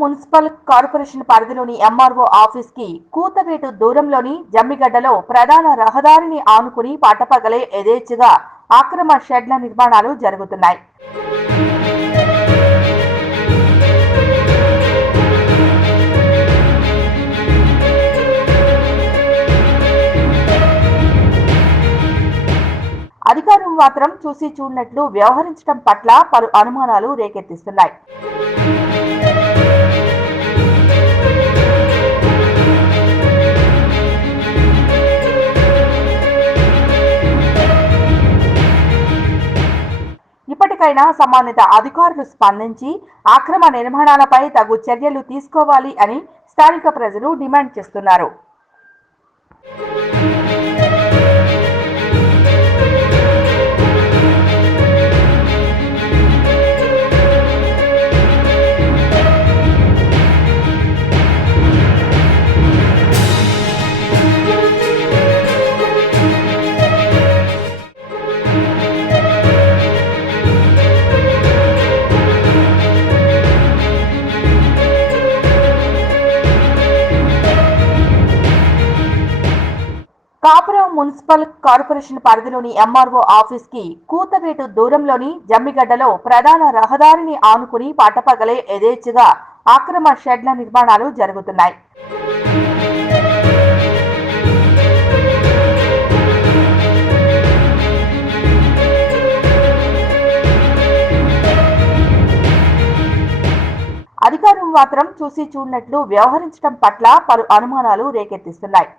Municipal corporation పరిధిలోని MRO ఆఫీస్కి కూతవేటు దూరంలోని జమ్మిగడ్డలో ప్రధాన రహదారిని ఆనుకుని పట్టపగలే యథేచ్ఛగా అక్రమ షెడ్ల నిర్మాణాలు జరుగుతున్నాయి. మాత్రం చూసి చూడనట్లు వ్యవహరించడం పట్ల పలు అనుమానాలు రేకెత్తిస్తున్నాయి. ఇప్పటికైనా సంబంధిత అధికారులు స్పందించి అక్రమ నిర్మాణాలపై తగు చర్యలు తీసుకోవాలి అని స్థానిక ప్రజలు డిమాండ్ చేస్తున్నారు. పాపరావు మున్సిపల్ కార్పొరేషన్ పరిధిలోని ఎంఆర్ఓ ఆఫీస్కి కూతవేటు దూరంలోని జమ్మిగడ్డలో ప్రధాన రహదారిని ఆనుకుని పట్టపగలే యథేచ్ఛగా అక్రమ షెడ్ల నిర్మాణాలు జరుగుతున్నాయి. అధికారులు మాత్రం చూసి చూడనట్లు వ్యవహరించడం పట్ల పలు అనుమానాలు రేకెత్తిస్తున్నాయి.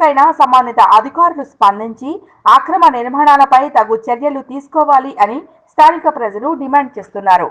ఇప్పటికైనా సంబంధిత అధికారులు స్పందించి అక్రమ నిర్మాణాలపై తగు చర్యలు తీసుకోవాలి అని స్థానిక ప్రజలు డిమాండ్ చేస్తున్నారు.